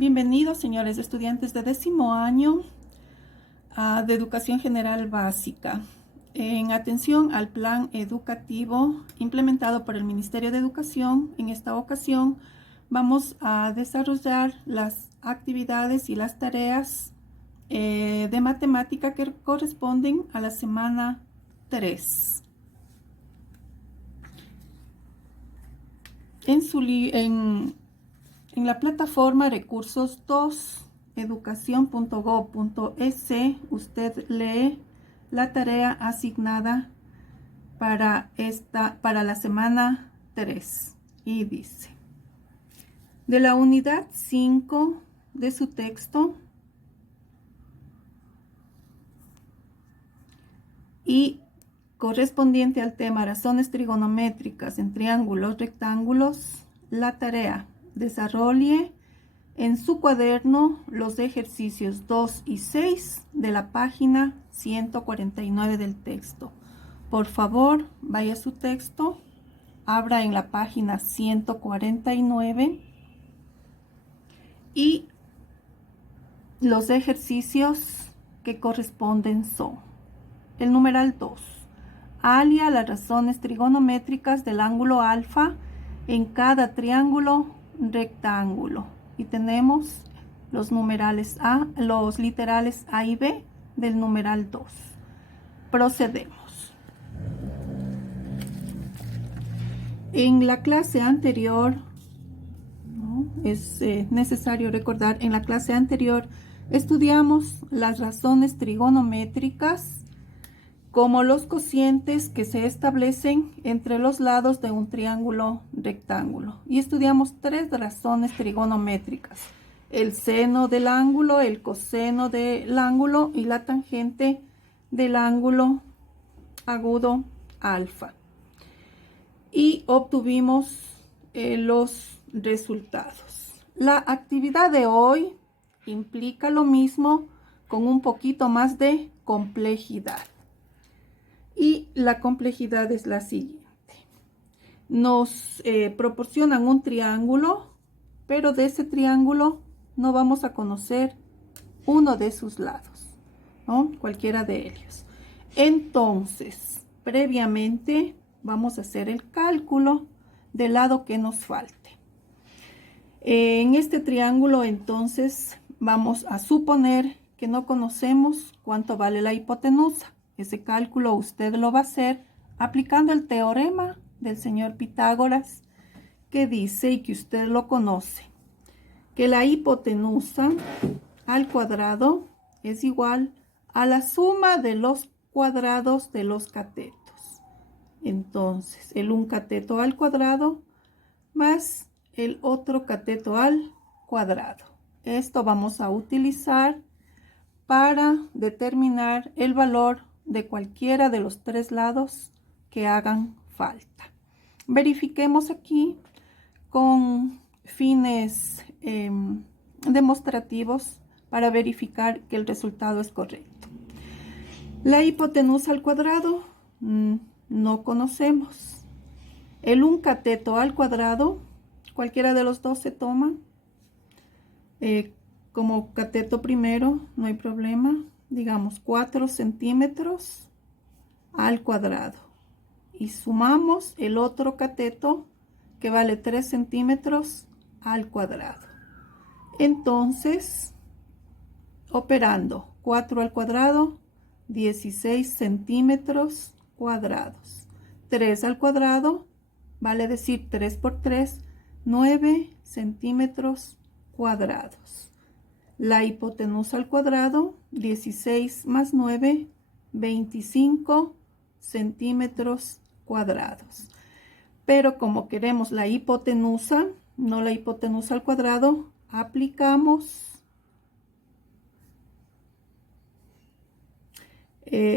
Bienvenidos, señores estudiantes de 10º año de Educación General Básica. En atención al plan educativo implementado por el Ministerio de Educación, en esta ocasión vamos a desarrollar las actividades y las tareas de matemática que corresponden a la semana 3. En la plataforma Recursos 2, educación.gov.es, usted lee la tarea asignada para la semana 3 y dice: de la unidad 5 de su texto y correspondiente al tema razones trigonométricas en triángulos rectángulos, la tarea: desarrolle en su cuaderno los ejercicios 2 y 6 de la página 149 del texto. Por favor, vaya a su texto, abra en la página 149 y los ejercicios que corresponden son: el numeral 2. Hallar las razones trigonométricas del ángulo alfa en cada triángulo rectángulo. Y tenemos los literales A y B del numeral 2. Procedemos. En la clase anterior, es necesario recordar, en la clase anterior estudiamos las razones trigonométricas como los cocientes que se establecen entre los lados de un triángulo rectángulo. Y estudiamos 3 razones trigonométricas: el seno del ángulo, el coseno del ángulo y la tangente del ángulo agudo alfa. Y obtuvimos los resultados. La actividad de hoy implica lo mismo con un poquito más de complejidad. Y la complejidad es la siguiente. Nos proporcionan un triángulo, pero de ese triángulo no vamos a conocer uno de sus lados, ¿no? Cualquiera de ellos. Entonces, previamente vamos a hacer el cálculo del lado que nos falte. En este triángulo, entonces, vamos a suponer que no conocemos cuánto vale la hipotenusa. Ese cálculo usted lo va a hacer aplicando el teorema del señor Pitágoras, que dice, y que usted lo conoce, que la hipotenusa al cuadrado es igual a la suma de los cuadrados de los catetos. Entonces, el un cateto al cuadrado más el otro cateto al cuadrado. Esto vamos a utilizar para determinar el valor de cualquiera de los 3 lados que hagan falta. Verifiquemos aquí con fines demostrativos para verificar que el resultado es correcto. La hipotenusa al cuadrado no conocemos. El un cateto al cuadrado, cualquiera de los dos se toma como cateto primero, no hay problema. Digamos 4 centímetros al cuadrado. Y sumamos el otro cateto que vale 3 centímetros al cuadrado. Entonces, operando 4 al cuadrado, 16 centímetros cuadrados. 3 al cuadrado, vale decir 3 por 3, 9 centímetros cuadrados. La hipotenusa al cuadrado, 16 más 9, 25 centímetros cuadrados. Pero como queremos la hipotenusa, no la hipotenusa al cuadrado,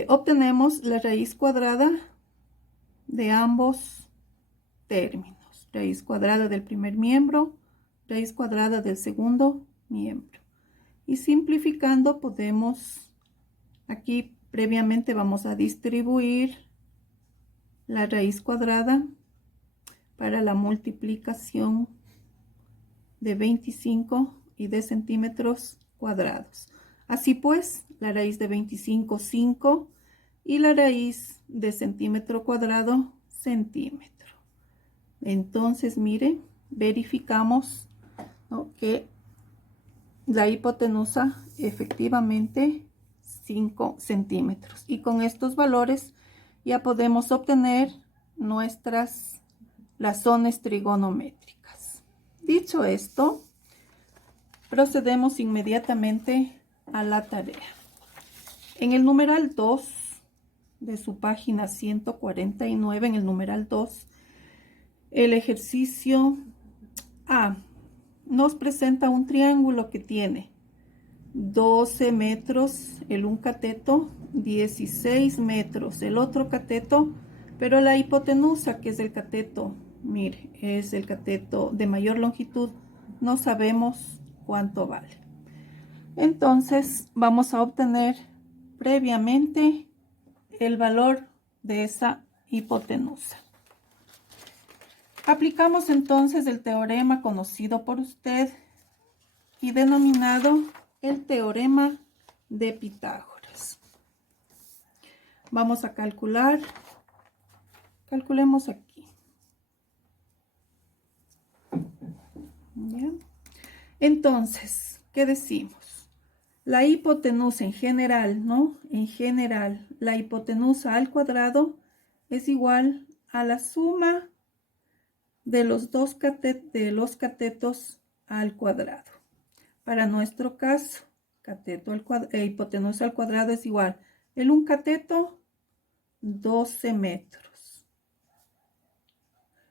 obtenemos la raíz cuadrada de ambos términos. Raíz cuadrada del primer miembro, raíz cuadrada del segundo miembro. Y simplificando podemos, aquí previamente vamos a distribuir la raíz cuadrada para la multiplicación de 25 y de centímetros cuadrados. Así pues, la raíz de 25, 5 y la raíz de centímetro cuadrado, centímetro. Entonces, mire, verificamos, ¿no?, que la hipotenusa efectivamente 5 centímetros. Y con estos valores ya podemos obtener nuestras razones trigonométricas. Dicho esto, procedemos inmediatamente a la tarea. En el numeral 2 de su página 149, en el numeral 2, el ejercicio A nos presenta un triángulo que tiene 12 metros el un cateto, 16 metros el otro cateto, pero la hipotenusa, que es el cateto, mire, es el cateto de mayor longitud, no sabemos cuánto vale. Entonces vamos a obtener previamente el valor de esa hipotenusa. Aplicamos entonces el teorema conocido por usted y denominado el teorema de Pitágoras. Vamos a calcular. Calculemos aquí. ¿Bien? Entonces, ¿qué decimos? La hipotenusa en general, ¿no? En general, la hipotenusa al cuadrado es igual a la suma de los catetos al cuadrado. Para nuestro caso, hipotenusa al cuadrado es igual el un cateto, 12 metros.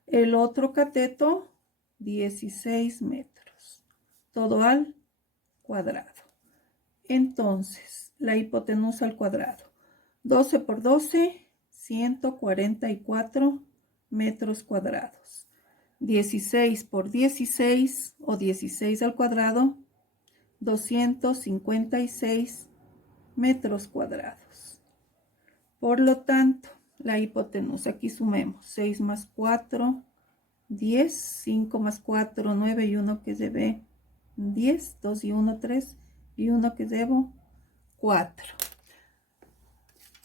El otro cateto, 16 metros. Todo al cuadrado. Entonces, la hipotenusa al cuadrado. 12 por 12, 144 metros cuadrados. 16 por 16 o 16 al cuadrado, 256 metros cuadrados. Por lo tanto, la hipotenusa, aquí sumemos 6 más 4, 10, 5 más 4, 9 y 1 que debe 10, 2 y 1, 3 y 1 que debo 4.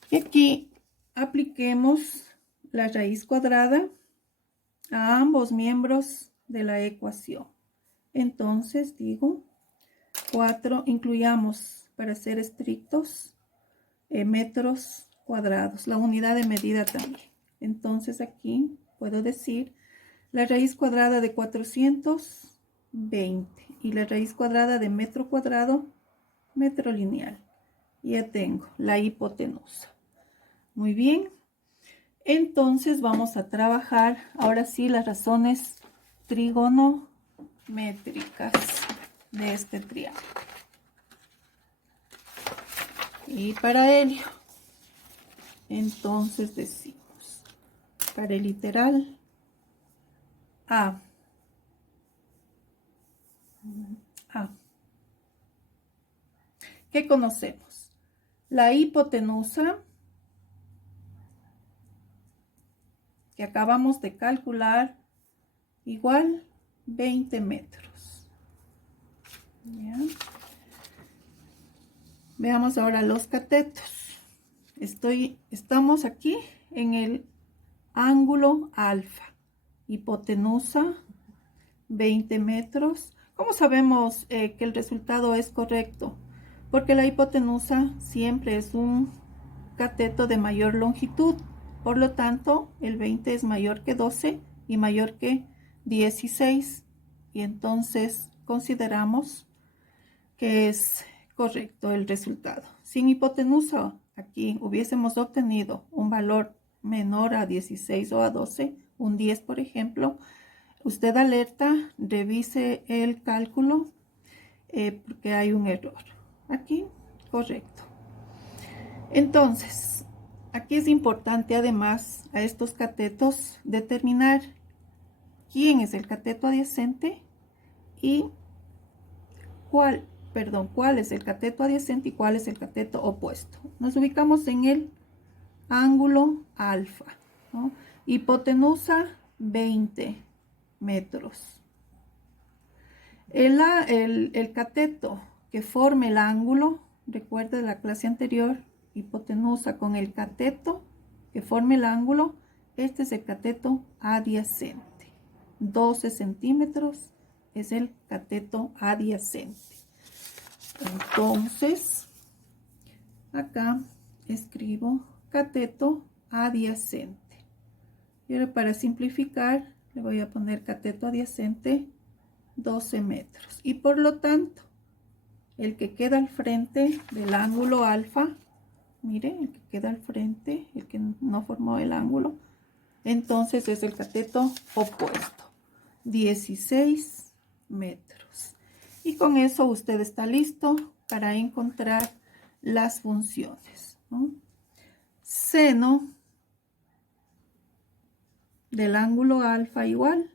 Y aquí apliquemos la raíz cuadrada a ambos miembros de la ecuación. Entonces digo 4, incluyamos para ser estrictos metros cuadrados, la unidad de medida también. Entonces aquí puedo decir la raíz cuadrada de 420 y la raíz cuadrada de metro cuadrado, metro lineal. Ya tengo la hipotenusa. Muy bien. Entonces vamos a trabajar ahora sí las razones trigonométricas de este triángulo. Y para ello, entonces decimos, para el literal A, ¿qué conocemos? La hipotenusa que acabamos de calcular igual 20 metros. ¿Ya? Veamos ahora los catetos. Estamos aquí en el ángulo alfa. Hipotenusa 20 metros. ¿Cómo sabemos que el resultado es correcto? Porque la hipotenusa siempre es un cateto de mayor longitud. Por lo tanto, el 20 es mayor que 12 y mayor que 16. Y entonces consideramos que es correcto el resultado. Sin hipotenusa, aquí hubiésemos obtenido un valor menor a 16 o a 12, un 10 por ejemplo. Usted alerta, revise el cálculo porque hay un error. Aquí, correcto. Entonces, aquí es importante además a estos catetos determinar quién es el cateto adyacente y cuál es el cateto adyacente y cuál es el cateto opuesto. Nos ubicamos en el ángulo alfa, ¿no? Hipotenusa 20 metros. El cateto que forme el ángulo, recuerda de la clase anterior, hipotenusa con el cateto que forme el ángulo, este es el cateto adyacente. 12 centímetros es el cateto adyacente. Entonces, acá escribo cateto adyacente. Y ahora para simplificar, le voy a poner cateto adyacente 12 metros. Y por lo tanto, el que queda al frente del ángulo alfa, miren, el que queda al frente, el que no formó el ángulo, entonces es el cateto opuesto, 16 metros. Y con eso usted está listo para encontrar las funciones, ¿no? Seno del ángulo alfa igual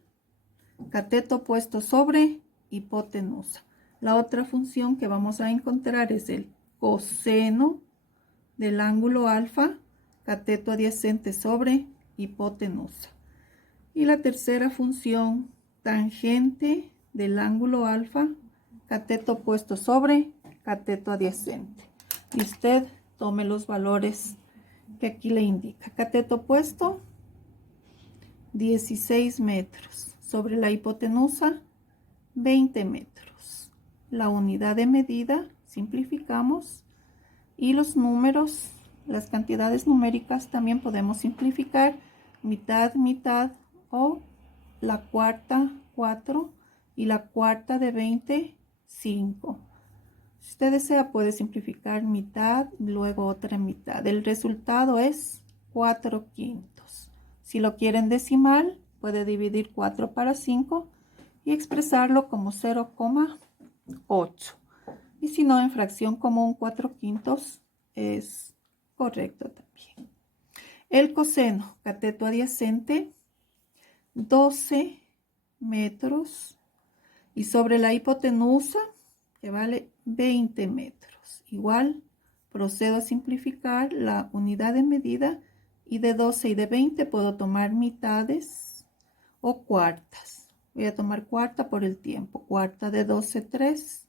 cateto opuesto sobre hipotenusa. La otra función que vamos a encontrar es el coseno del ángulo alfa, cateto adyacente sobre hipotenusa. Y la tercera función, tangente del ángulo alfa, cateto opuesto sobre cateto adyacente. Y usted tome los valores que aquí le indica. Cateto opuesto, 16 metros. Sobre la hipotenusa, 20 metros. La unidad de medida, simplificamos. Y los números, las cantidades numéricas también podemos simplificar. Mitad, mitad o la cuarta, 4 y la cuarta de 20, 5. Si usted desea puede simplificar mitad y luego otra mitad. El resultado es 4/5. Si lo quieren decimal, puede dividir 4 para 5 y expresarlo como 0,8. Y si no, en fracción común 4/5 es correcto también. El coseno, cateto adyacente, 12 metros. Y sobre la hipotenusa, que vale 20 metros. Igual, procedo a simplificar la unidad de medida y de 12 y de 20 puedo tomar mitades o cuartas. Voy a tomar cuarta por el tiempo. Cuarta de 12, 3.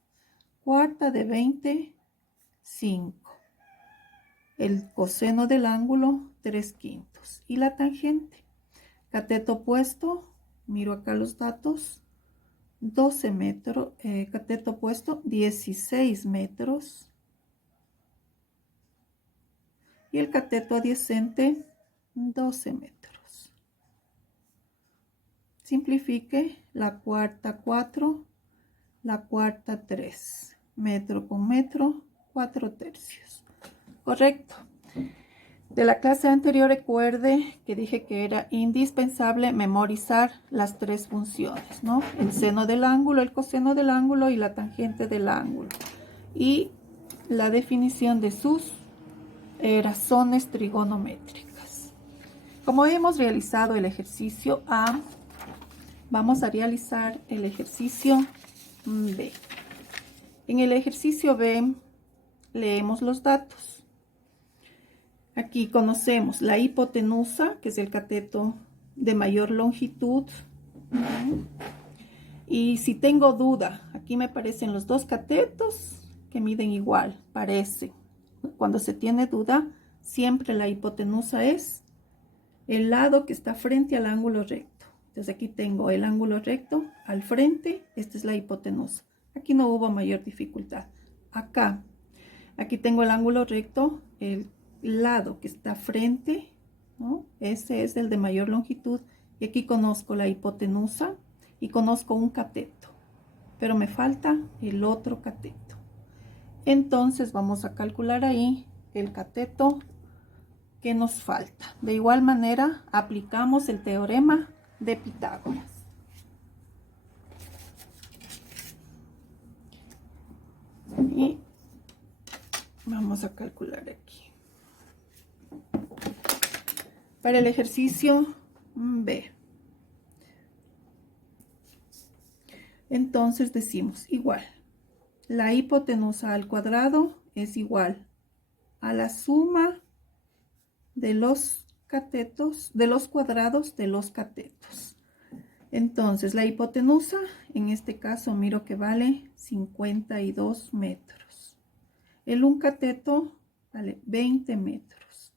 Cuarta de 20, 5. El coseno del ángulo, 3/5. Y la tangente. Cateto opuesto, miro acá los datos. 12 metros, cateto opuesto, 16 metros. Y el cateto adyacente, 12 metros. Simplifique la cuarta 4, la cuarta 3. Metro con metro, 4/3. Correcto. De la clase anterior recuerde que dije que era indispensable memorizar las tres funciones, ¿no? El seno del ángulo, el coseno del ángulo y la tangente del ángulo. Y la definición de sus razones trigonométricas. Como hemos realizado el ejercicio A, vamos a realizar el ejercicio B. En el ejercicio B leemos los datos. Aquí conocemos la hipotenusa, que es el cateto de mayor longitud. Y si tengo duda, aquí me aparecen los dos catetos que miden igual, parece. Cuando se tiene duda, siempre la hipotenusa es el lado que está frente al ángulo recto. Entonces aquí tengo el ángulo recto al frente, esta es la hipotenusa. Aquí no hubo mayor dificultad. Aquí tengo el ángulo recto, el lado que está frente, ¿no? Ese es el de mayor longitud. Y aquí conozco la hipotenusa y conozco un cateto, pero me falta el otro cateto. Entonces vamos a calcular ahí el cateto que nos falta. De igual manera, aplicamos el teorema de Pitágoras. Y vamos a calcular aquí. Para el ejercicio B. Entonces decimos igual. La hipotenusa al cuadrado es igual a la suma de los catetos, de los cuadrados de los catetos. Entonces, la hipotenusa, en este caso, miro que vale 52 metros. Un cateto vale 20 metros.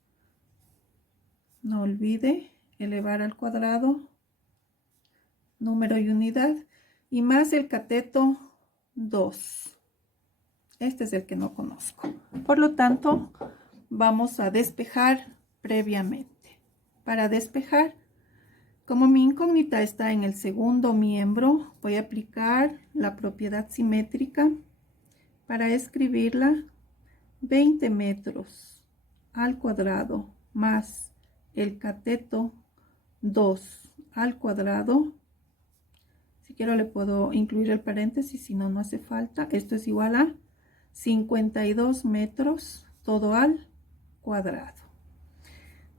No olvide elevar al cuadrado número y unidad, y más el cateto 2. Este es el que no conozco. Por lo tanto, vamos a despejar previamente. Para despejar, como mi incógnita está en el segundo miembro, voy a aplicar la propiedad simétrica para escribirla. 20 metros al cuadrado más el cateto 2 al cuadrado. Si quiero le puedo incluir el paréntesis, si no, no hace falta. Esto es igual a 52 metros todo al cuadrado.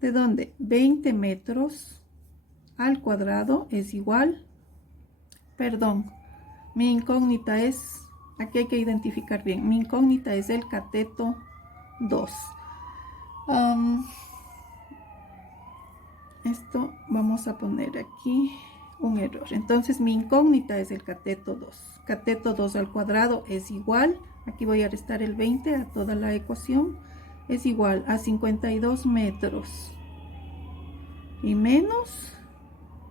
¿De dónde? 20 metros al cuadrado es igual, perdón, mi incógnita es, aquí hay que identificar bien, mi incógnita es el cateto 2. Esto vamos a poner aquí un error. Entonces mi incógnita es el cateto 2. Cateto 2 al cuadrado es igual, aquí voy a restar el 20 a toda la ecuación, es igual a 52 metros y menos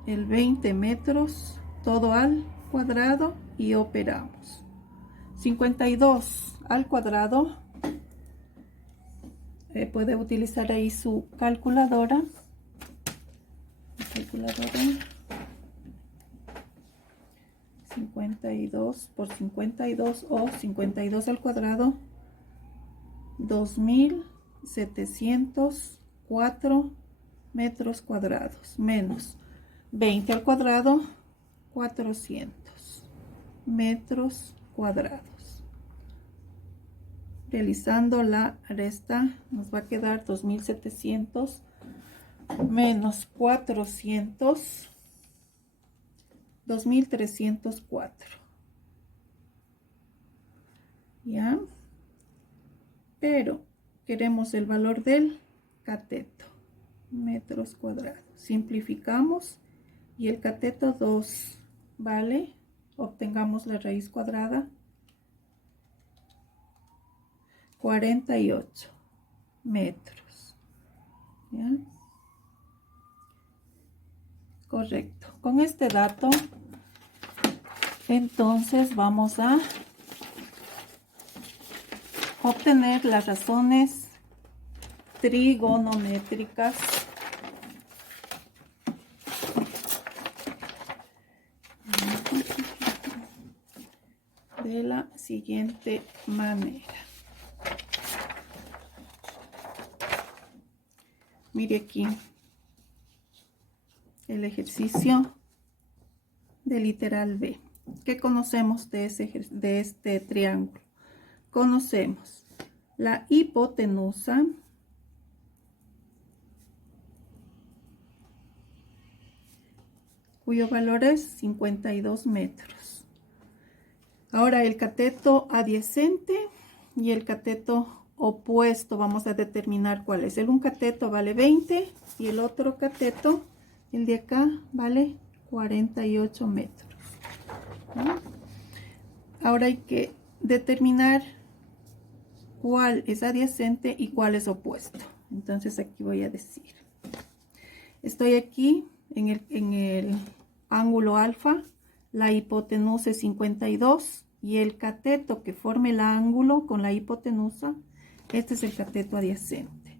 el 20 metros todo al cuadrado y operamos. 52 al cuadrado, puede utilizar ahí su calculadora. 52 por 52 o 52 al cuadrado, 2704 metros cuadrados, menos 20 al cuadrado, 400 metros cuadrados. Realizando la resta, nos va a quedar 2700 menos 400, 2304. ¿Ya? Pero queremos el valor del cateto, metros cuadrados. Simplificamos y el cateto 2 vale, obtengamos la raíz cuadrada, 48 metros. ¿Ya? Correcto. Con este dato, entonces vamos a obtener las razones trigonométricas de la siguiente manera. Mire aquí el ejercicio de literal B. ¿Qué conocemos de este triángulo? Conocemos la hipotenusa, cuyo valor es 52 metros. Ahora el cateto adyacente y el cateto opuesto, vamos a determinar cuál es. Un cateto vale 20 y el otro cateto, el de acá, vale 48 metros. ¿No? Ahora hay que determinar cuál es adyacente y cuál es opuesto. Entonces aquí voy a decir, estoy aquí en el ángulo alfa, la hipotenusa es 52 y el cateto que forme el ángulo con la hipotenusa, este es el cateto adyacente.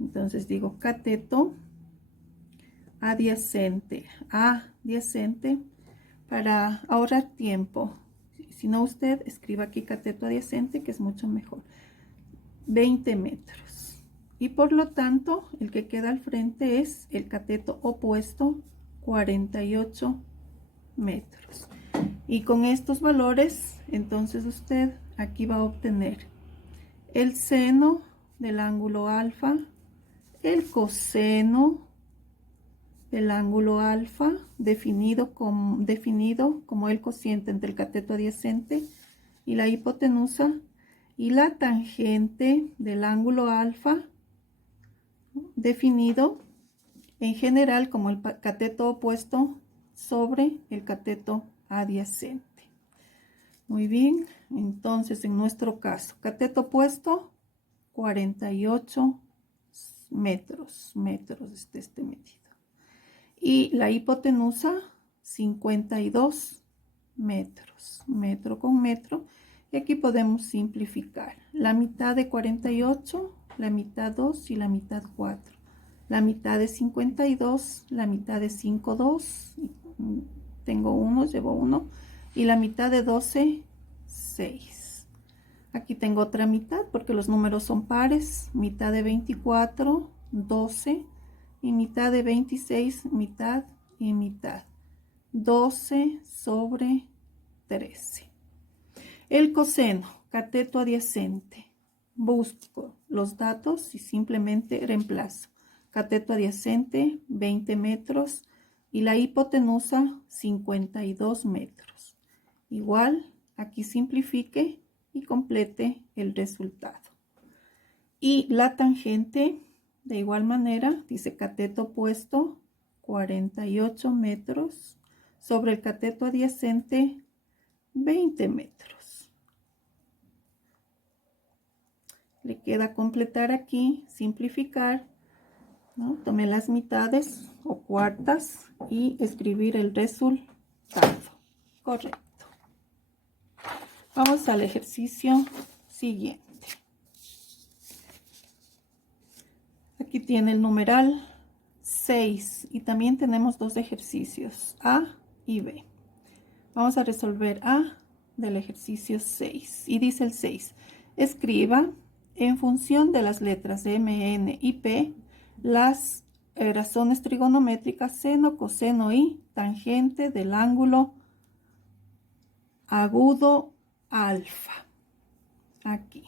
Entonces digo cateto adyacente, para ahorrar tiempo. Si no, usted escriba aquí cateto adyacente, que es mucho mejor. 20 metros. Y por lo tanto, el que queda al frente es el cateto opuesto, 48 metros. Y con estos valores, entonces usted aquí va a obtener el seno del ángulo alfa, el coseno del ángulo alfa, definido como el cociente entre el cateto adyacente y la hipotenusa, y la tangente del ángulo alfa, definido en general como el cateto opuesto sobre el cateto adyacente. Muy bien, entonces en nuestro caso, cateto opuesto, 48 metros es este medido. Y la hipotenusa, 52 metros, metro con metro. Y aquí podemos simplificar. La mitad de 48, la mitad 2 y la mitad 4. La mitad de 52, la mitad de 5, 2. Tengo 1, llevo 1. Y la mitad de 12, 6. Aquí tengo otra mitad porque los números son pares. Mitad de 24, 12. Y mitad de 26, mitad y mitad. 12 sobre 13. El coseno, cateto adyacente. Busco los datos y simplemente reemplazo. Cateto adyacente, 20 metros. Y la hipotenusa, 52 metros. Igual, aquí simplifique y complete el resultado. Y la tangente, de igual manera, dice cateto opuesto, 48 metros, sobre el cateto adyacente, 20 metros. Le queda completar aquí, simplificar, ¿no? Tomé las mitades o cuartas y escribir el resultado. Correcto. Vamos al ejercicio siguiente. Aquí tiene el numeral 6 y también tenemos dos ejercicios, A y B. Vamos a resolver A del ejercicio 6 y dice el 6. Escriba en función de las letras M, N y P las razones trigonométricas seno, coseno y tangente del ángulo agudo alfa. Aquí.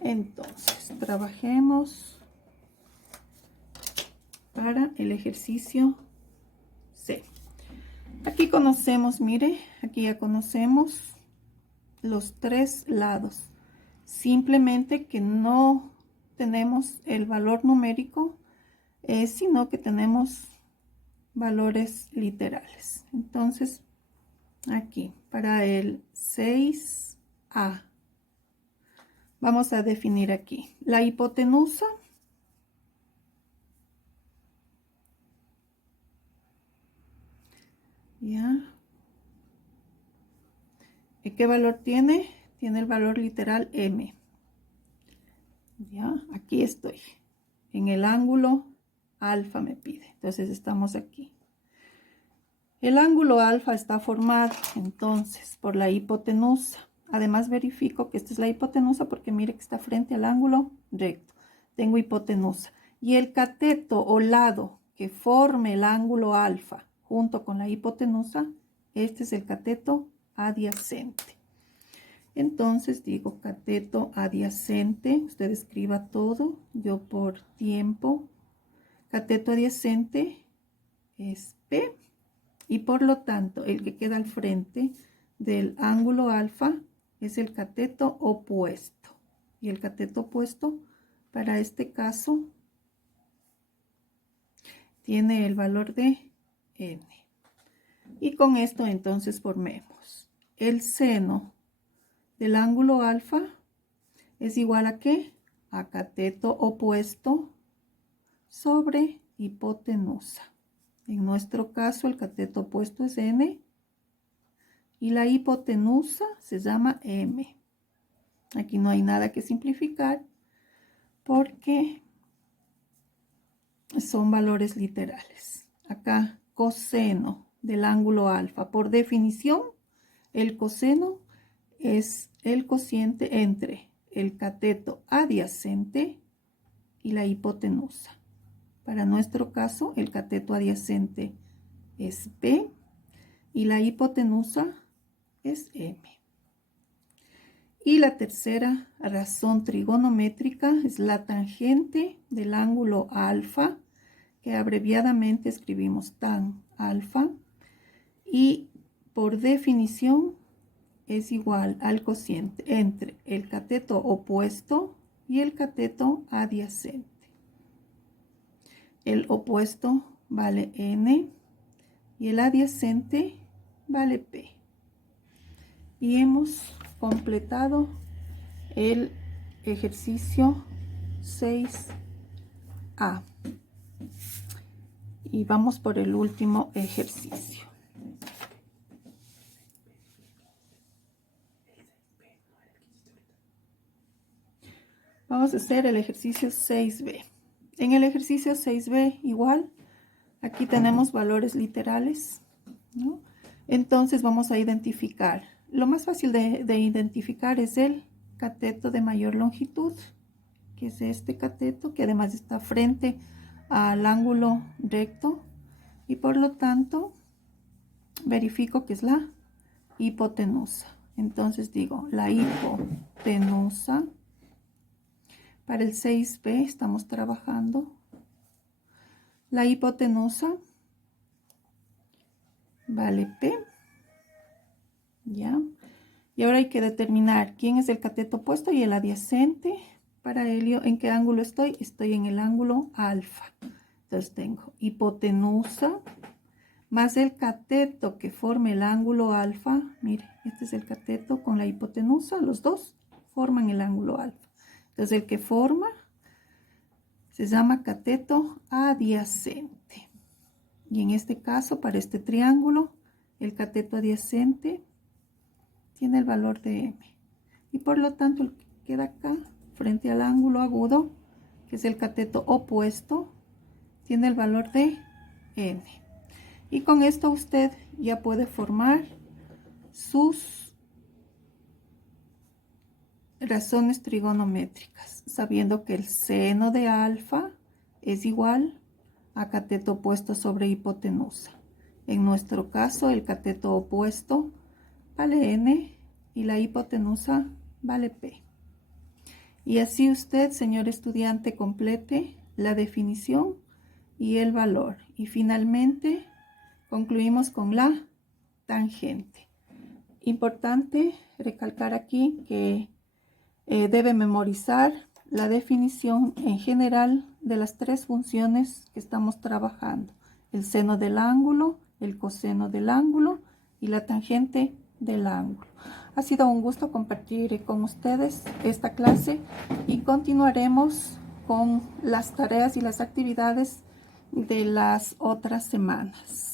Entonces, trabajemos para el ejercicio C. Aquí conocemos, mire, aquí ya conocemos los tres lados. Simplemente que no tenemos el valor numérico, sino que tenemos valores literales. Entonces, aquí, para el 6A, vamos a definir aquí la hipotenusa. ¿Ya? ¿Y qué valor tiene? Tiene el valor literal M. ¿Ya? Aquí estoy. En el ángulo alfa me pide. Entonces estamos aquí. El ángulo alfa está formado entonces por la hipotenusa. Además verifico que esta es la hipotenusa porque mire que está frente al ángulo recto. Tengo hipotenusa. Y el cateto o lado que forme el ángulo alfa junto con la hipotenusa, este es el cateto adyacente. Entonces digo cateto adyacente, usted escriba todo, yo por tiempo. Cateto adyacente es P y por lo tanto el que queda al frente del ángulo alfa es el cateto opuesto. Y el cateto opuesto para este caso tiene el valor de N. Y con esto entonces formemos el seno del ángulo alfa es igual a ¿qué? A cateto opuesto sobre hipotenusa. En nuestro caso el cateto opuesto es N y la hipotenusa se llama M. Aquí no hay nada que simplificar porque son valores literales. Acá coseno del ángulo alfa. Por definición, el coseno es el cociente entre el cateto adyacente y la hipotenusa. Para nuestro caso, el cateto adyacente es P y la hipotenusa es M. Y la tercera razón trigonométrica es la tangente del ángulo alfa, que abreviadamente escribimos tan alfa, y por definición es igual al cociente entre el cateto opuesto y el cateto adyacente. El opuesto vale N y el adyacente vale P. Y hemos completado el ejercicio 6A. Y vamos por el último ejercicio. Vamos a hacer el ejercicio 6B. En el ejercicio 6B igual, aquí tenemos valores literales, ¿no? Entonces vamos a identificar. Lo más fácil de identificar es el cateto de mayor longitud, que es este cateto, que además está frente al ángulo recto, y por lo tanto verifico que es la hipotenusa. Entonces digo la hipotenusa. Para el 6B estamos trabajando la hipotenusa vale P, ¿ya? Y ahora hay que determinar quién es el cateto opuesto y el adyacente. Para ello, ¿en qué ángulo estoy? Estoy en el ángulo alfa. Entonces tengo hipotenusa más el cateto que forme el ángulo alfa. Mire, este es el cateto con la hipotenusa. Los dos forman el ángulo alfa. Entonces el que forma se llama cateto adyacente. Y en este caso, para este triángulo, el cateto adyacente tiene el valor de M. Y por lo tanto, el que queda acá, frente al ángulo agudo, que es el cateto opuesto, tiene el valor de N. Y con esto usted ya puede formar sus razones trigonométricas, sabiendo que el seno de alfa es igual a cateto opuesto sobre hipotenusa. En nuestro caso, el cateto opuesto vale N y la hipotenusa vale P. Y así usted, señor estudiante, complete la definición y el valor. Y finalmente concluimos con la tangente. Importante recalcar aquí que debe memorizar la definición en general de las tres funciones que estamos trabajando: el seno del ángulo, el coseno del ángulo y la tangente del ángulo. Ha sido un gusto compartir con ustedes esta clase y continuaremos con las tareas y las actividades de las otras semanas.